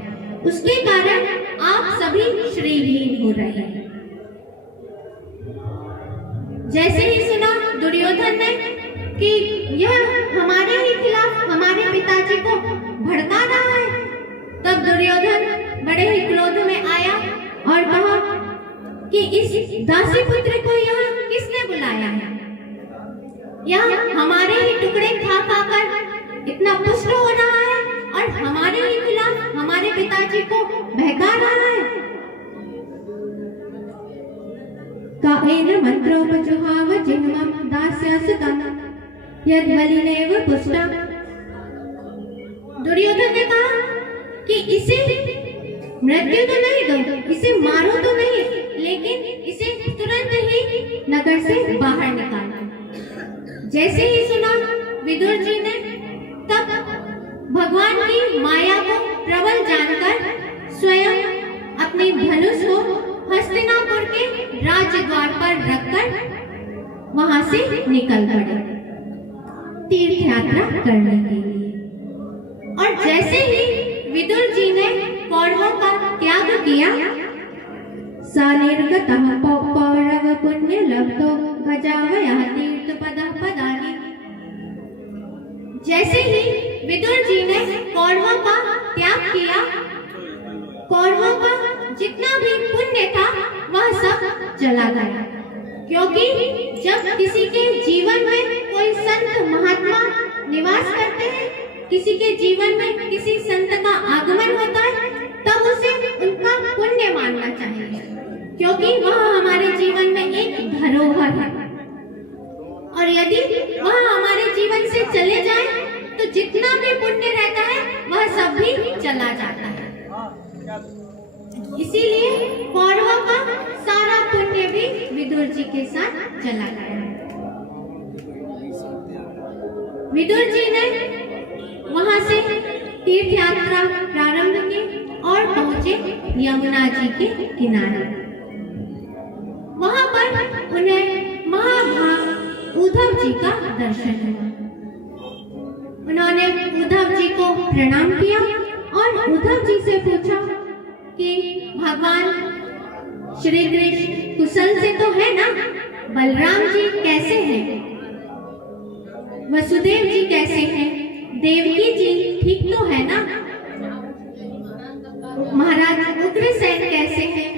उसके कारण आप सभी श्रीहीन हो रहे हैं। जैसे ही सुना दुर्योधन ने कि यह हमारे ही खिलाफ हमारे पिताजी को भड़का रहा है, तब दुर्योधन बड़े ही क्रोध में आया और कहा कि इस दासी पुत्र को यहाँ किसने बुलाया है? यह हमारे ही टुकड़े खा खाकर इतना पुष्ट हो रहा है और हमारे ही खिलाफ हमारे पिताजी को बहका रहा है। काएन मंत्रोपजुहाव जिह्वं दास्यसुतं यद्वलिनेव पुष्टा। दुर्योधन ने कहा कि इसे मृत्यु तो नहीं दो, इसे मारो तो नहीं, लेकिन इसे तुरंत ही नगर से बाहर निकालो। जैसे ही सुना विदुर जी ने, तब भगवान की माया को प्रबल जानकर स्वयं अपने धनुष को हस्तिनापुर के राजद्वार पर रखकर वहां से निकल पड़े तीर्थ यात्रा करने के लिए। और जैसे ही विदुर जी ने कौरवों का त्याग किया, सानिर्गतः पौरव पुण्य लब्धो गजावयः तीर्थ पदः पदानि। जैसे ही विदुर जी ने कौरवों का त्याग किया, कौरवों का जितना भी पुण्य था वह सब चला गया, क्योंकि जब किसी के जीवन में कोई संत महात्मा निवास करते हैं, किसी के जीवन में किसी संत का आगमन होता है, तब उसे उनका पुण्य मानना चाहिए, क्योंकि वह हमारे जीवन में एक धरोहर है। और यदि वह हमारे जीवन से चले जाए तो जितना भी पुण्य रहता है वह सब भी चला जाता है। इसीलिए कौरवों का सारा पुण्य भी विदुर जी के साथ चला गया। विदुर जी ने वहां से तीर्थ यात्रा प्रारंभ की और पहुंचे यमुना जी के किनारे। वहां पर उन्हें महाभाग उद्धव जी का दर्शन हुआ। उन्होंने उद्धव जी को प्रणाम किया और उद्धव जी से पूछा कि भगवान श्री कृष्ण कुशल से तो है ना? बलराम जी कैसे हैं? वसुदेव जी कैसे हैं? देवकी जी ठीक तो है ना? महाराज उग्रसेन कैसे हैं?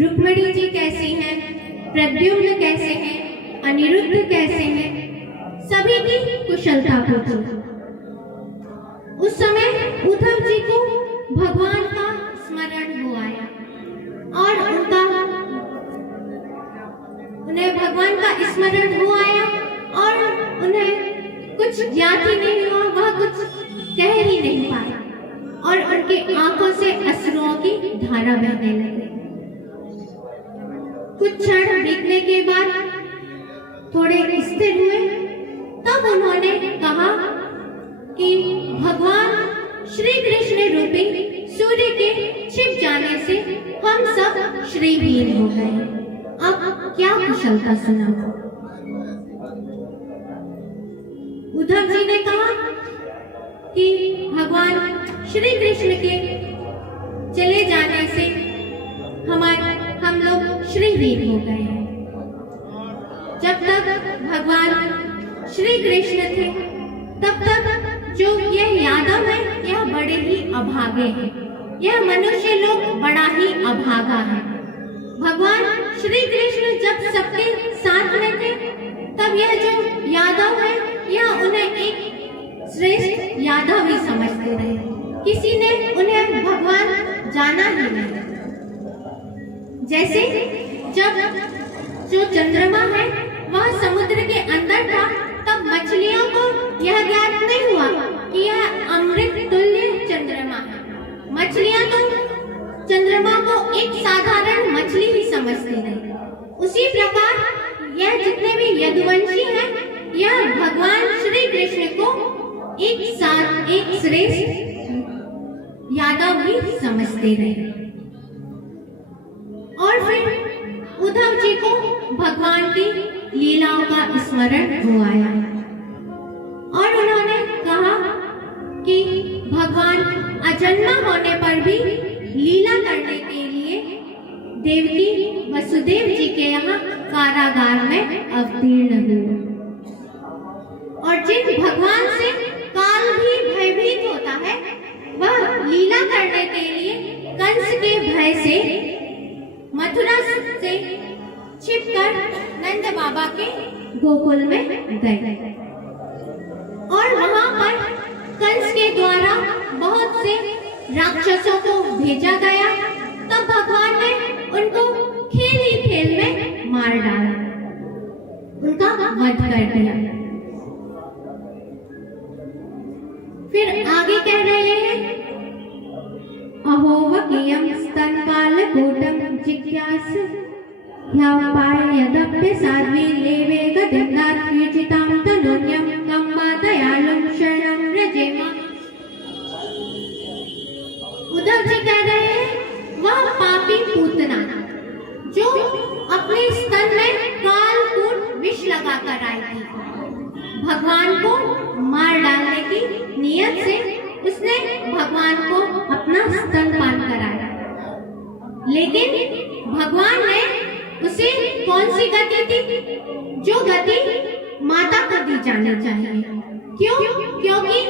रुक्मिणी जी कैसी हैं? प्रद्युम्न कैसे हैं? अनिरुद्ध कैसे हैं? सभी की कुशलता पूछी। उस समय उद्धव जी को भगवान का स्मरण हो आया और उन्हें भगवान का स्मरण हो आया और उन्हें कुछ ज्ञात ही नहीं हुआ, वह कुछ कह ही नहीं पाया और उनकी आंखों से अश्रुओं की धारा बहने लगी। कुछ क्षण बीतने के बाद थोड़े स्थिर हुए, तब उन्होंने कहा कि भगवान श्री कृष्ण रूपी सूर्य के छिप जाने से हम सब श्रीहीन हो गए। अब क्या कुशलता सुनाओ? उद्धव जी ने कहा कि भगवान श्री कृष्ण के चले जाने से हम लोग श्रीहीन हो गए हैं। जब तक भगवान श्री कृष्ण थे तब तक जो यह यादव है यह बड़े ही अभागे हैं। यह मनुष्य लोग बड़ा ही अभागा है। भगवान श्री कृष्ण जब सबके साथ में थे तब यह जो यादव है यह उन्हें एक श्रेष्ठ यादव ही समझते रहे। किसी ने उन्हें भगवान जाना ही नहीं। जैसे जब जो चंद्रमा है वह समुद्र के अंदर था तब मछलियों को यह ज्ञात नहीं हुआ कि यह अमृत तुल्य चंद्रमा है। मछलियां तो चंद्रमा को एक साधारण मछली ही समझती रही। उसी प्रकार यह जितने भी यदुवंशी हैं यह भगवान श्री कृष्ण को एक श्रेष्ठ यादव ही समझते रहे। और फिर उद्धव जी को भगवान की लीलाओं का स्मरण हो आया और उन्होंने कहा कि भगवान अजन्मा होने पर भी लीला करने के लिए देवकी वसुदेव जी के यहाँ कारागार में अवतीर्ण हुए। और जिन भगवान से काल भी भयभीत होता है वह लीला करने के लिए कंस के भय से मथुरा से छिपकर नंद बाबा के गोकुल में गए और वहां पर कंस के द्वारा बहुत से राक्षसों को भेजा गया। तब भगवान ने उनको खेल ही खेल में मार डाला, उनका वध कर दिया। फिर आगे कह रहे हैं अहोवकियं स्तनकालकूटं जिज्ञास ह्यापाय यदप्य साध्वी लेवे गतिन्नाथ विजितां तनोन्यं कम्बा दयालुं शरणं व्रजेम। उद्धव जी कह रहे हैं वह पापी पूतना जो अपने स्तन में कालकूट विष लगाकर आई थी, भगवान को मार डालने की नियत से उसने भगवान को अपना स्तनपान कराया। लेकिन भगवान ने उसे कौन सी गति दी? जो गति माता को दी जानी चाहिए। क्यों? क्योंकि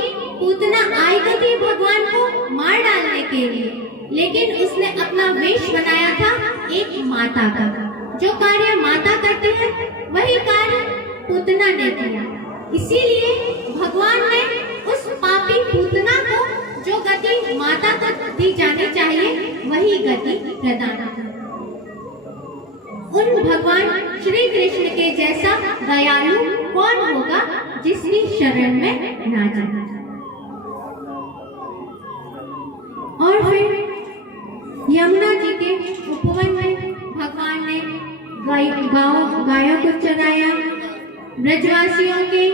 पूतना आई तो थी भगवान को मार डालने के लिए, लेकिन उसने अपना वेश बनाया था एक माता का। जो कार्य माता करती है वही कार्य पूतना ने किया। इसीलिए भगवान ने उस पापी पूतना को जो गति माता को दी जानी चाहिए वही गति प्रदान की। उन भगवान श्री कृष्ण के जैसा दयालु कौन होगा जिसकी शरण में ना जाए। और फिर यमुना जी के उपवन में भगवान ने गायों को चराया। ब्रजवासियों के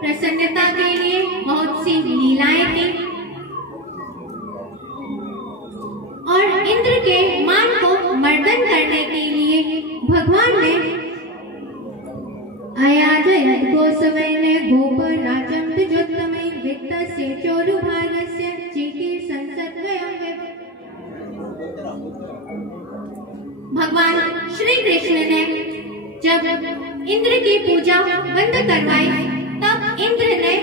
प्रसन्नता के लिए बहुत सी लीलाएं की और इंद्र के मान को मर्दन करने के लिए भगवान ने अयाजयत् गोसवैने गोपराजं द्विजोत्तमै वित्तस्य चोरुभारस्य चिकीर् संसद्वयं। भगवान श्री कृष्ण ने जब इंद्र की पूजा बंद करवाई तब इंद्र ने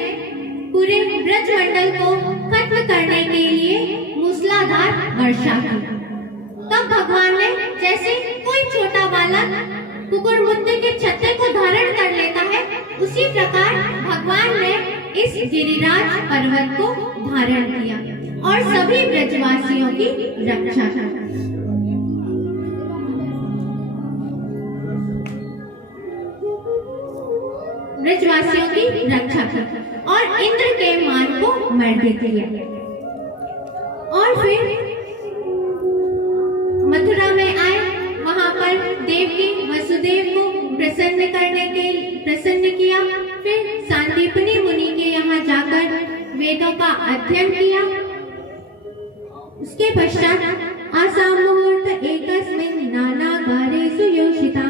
पूरे ब्रजमंडल को खत्म करने के लिए मूसलाधार वर्षा की। तब भगवान ने जैसे कोई छोटा बालक कुकुरमुंडी के छत्ते को धारण कर लेता है, उसी प्रकार भगवान ने इस गिरिराज पर्वत को धारण किया और सभी ब्रजवासियों की रक्षा की। ब्रजवासियों की रक्षा की और इंद्र के मान को मर्दित किया। और फिर मथुरा में आए, वहां पर देवकी वसुदेव को प्रसन्न किया। फिर सांदीपनी मुनि के यहाँ जाकर वेदों का अध्ययन किया। उसके पश्चात आसाम मुहूर्त एकस्मिन् नानागारेषु योषिता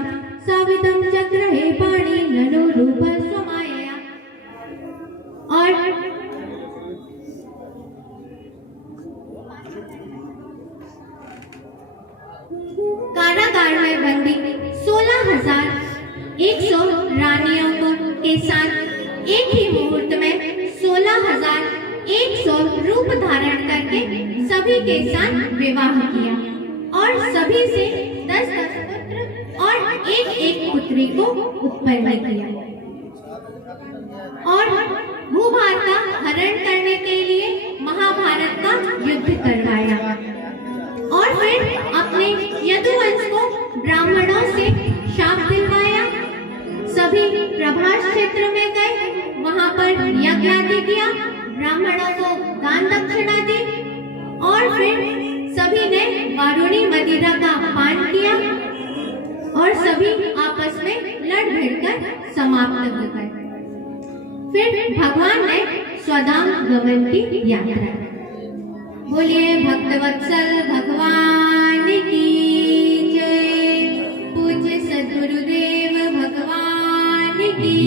सावितं चक्रहे पाणि ननु रूप स्वमायया। और कारागार में बंदी 16,100 रानियों को के साथ एक ही मुहूर्त में 16,100 रूप धारण करके सभी के साथ विवाह किया और सभी से 10 पुत्र और एक पुत्री को उत्पन्न किया और भूभार का हरण करने के लिए महाभारत का युद्ध करवाया। और फिर अपने यदुवंश को ब्राह्मणों से शाप दिलवाया। सभी प्रभास क्षेत्र में गए, वहां पर यज्ञ आदि किया, ब्राह्मणों को दान दक्षिणा दी और फिर सभी ने वारुणी मदिरा का पान किया और सभी आपस में लड़ भिड़कर समाप्त हो गए। फिर भगवान ने स्वधाम गमन की यात्रा की। बोलिए भक्तवत्सल भगवान की जय। पूज्य सद्गुरुदेव भगवान की